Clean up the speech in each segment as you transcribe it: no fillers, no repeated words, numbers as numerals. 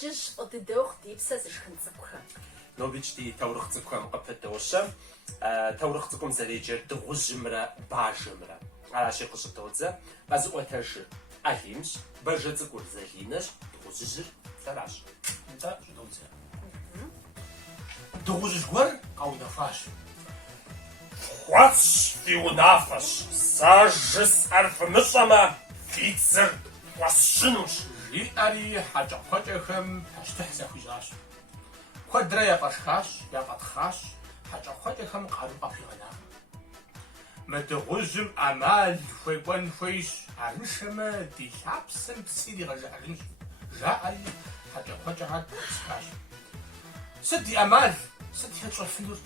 Пщэдджыжь фӏыдыдэу ди псэ зышхын цӏыкӏухэм. Нобич ди таурыхь цӏыкӏухэм къыпыдощэ, таурыхь цӏыкӏум зэреджэр дыгъужьымрэ бажэмрэ. Аращи къыщытодзэ, къэзыӏуэтэжыр ӏэлинщ, бажэ цӏыкӏур зэлинэщ, дыгъужьыжьыр лӏэращ. НтӀэ щӀыдодзэ. Дыгъужьыжь гуэр къэунэхуащ. Хуэсщ, фи унафэщ, сэ жысӏэр фымыщӏэмэ, фи цыр фӀэсщынущ. ЖиӀэри хьэкӀэкхъуэкӀэхэм пащтыхь зэхуищӀащ. Куэдрэ яфӀэшхащ, яфӀэтхъащ, хьэкӀэкхъуэкӀэхэм къару къахуигъэнакъым. Мы дыгъужьым Ӏэмал хуекӀуэн хуейщ, арыншэмэ ди лъапсэм псы иригъэжыхьэрынщ. ЖаӀэри хьэкӀэкхъуэкӀэхэр псхащ. Сыт ди Ӏэмал, сыт хэтщӀэфынур?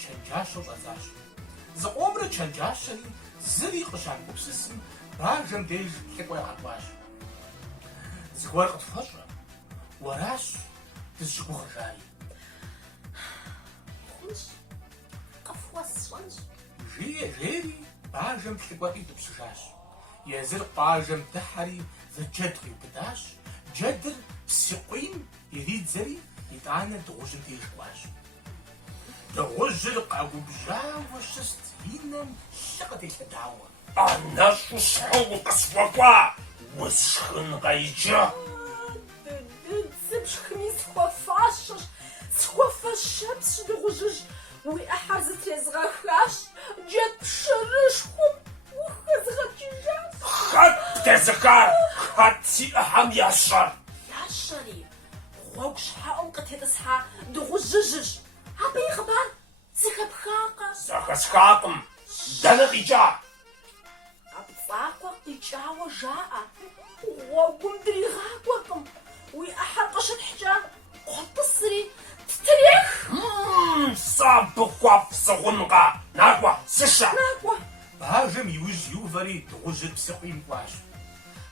Чэнджащэу щӀэдзащ. Зыкъомрэ чэнджащэри зыри къыщамыгупсысым бажэм деж лӀыкӀуэ ягъэкӀуащ. Зыгуэр къытхуэщӀэ, уэращ дызыщыгугъыжари. Хъунщ, къыфхуэсщӏэнщ. Жери бажэм лъыкӀуэӀи дыпщыжащ. Езыр къуажэм дыхьэри зы джэд къиубыдащ. Джэдыр псы къуийм иридзэри итӀанэ дыгъужьым деж кӀуащ. Дыгъужьыр къэгубжьауэ щыст, и нэм лъы къытелъэдауэ. ӀэнэщӀу щхьэ укъысхуэкӀуа, усшхын къеджэ. Зыпшхми схуэфащэщ, схуэфэщэпсщ дыгъужьыжь. Уи Ӏыхьэр зытрезгъэхащ, джэд пшэрышхуэм ухэзгъэкӀыжащ. Хэт птезыхар, хэт си Ӏыхьэм ещӏэр? Ящэри, гъуэгу щхьэӀум къытетӀысхьа дыгъужьыжьщ. Абы и хъыбар зэхэпхакъэ? Зэхэсхакъым. Дэнэ къикӀа? КъэпцӀакӀуэ къикӀауэ жаӀэ. Гъуэгум дригъакӀуэркъым. Уи Ӏыхьэр къыщытхькӀэ, кхъуэпӀысри ттрех. Сэ абы хуэфӀ сыгъункъэ? Накӏуэ, сыщэ. Накӏуэ. Бажэм иужь иувэри дыгъужьыр псы къуийм кӀуащ.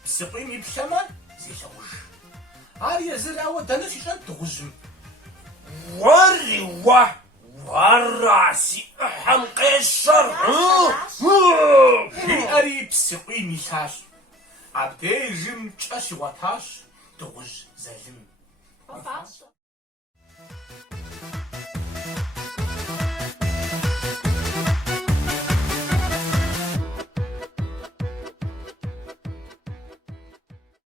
Псы къуийм иплъэмэ, зелъэӀуж. Ар езырауэ дэнэ сищӀэн дыгъужьым? Уэри уэ, уэра си Ӏыхьэм къещэр? ЖиӀэри псы къуийм илъащ. Абдежым кӀэ щигъуэтащ дыгъужь зэлым. Фащэ.